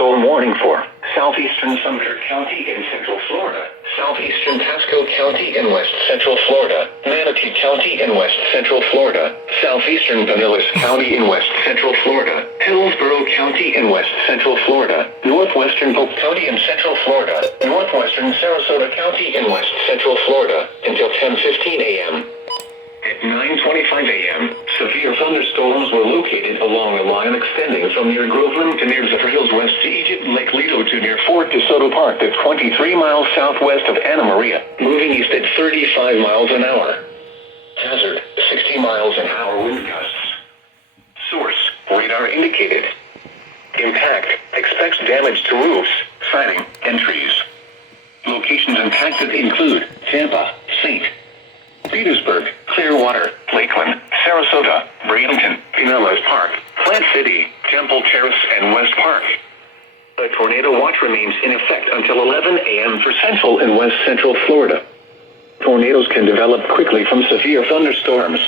thunderstorm warning for southeastern Sumter County in central Florida, southeastern Pasco County in west central Florida, Manatee County in west central Florida, southeastern Pinellas County in west central Florida, Hillsborough County in west central Florida, northwestern Polk County in central Florida, northwestern Sarasota County in west central Florida until 10:15 a.m. At 9:25 a.m., severe thunderstorms were located along a line extending from near Groveland to near Zephyrhills West to Egypt, Lake-Leto to near Fort Desoto Park. That's 23 miles southwest of Anna Maria, moving east at 35 miles an hour. Hazard, 60 miles an hour wind gusts. Source, radar indicated. Impact, expects damage to roofs, siding, and trees. Locations impacted include Tampa, St. Petersburg, Clearwater, Lakeland, Sarasota, Bradenton, Pinellas Park, Plant City, Temple Terrace, and West Park. A tornado watch remains in effect until 11 a.m. for central and west central Florida. Tornadoes can develop quickly from severe thunderstorms.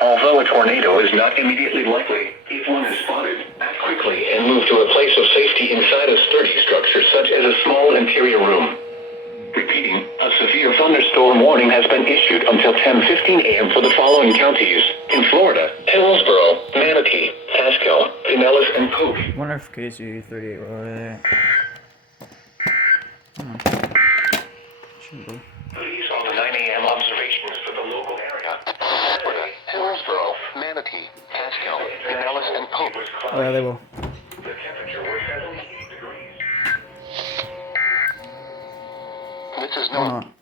Although a tornado is not immediately likely, if one is spotted, act quickly and move to a place of safety inside a sturdy structure such as a small interior room. Repeating, a severe thunderstorm warning has been issued until 10:15 a.m. for the following counties in Florida: Hillsborough, Manatee, Pasco, Pinellas, and Polk. I wonder if KC38 were over there. Shouldn't be. These are the 9 a.m. observations for the local area. Florida, Hillsborough, Manatee, Pasco, Pinellas, and Polk. Oh yeah, they will. The temperature was 78 degrees. This is normal.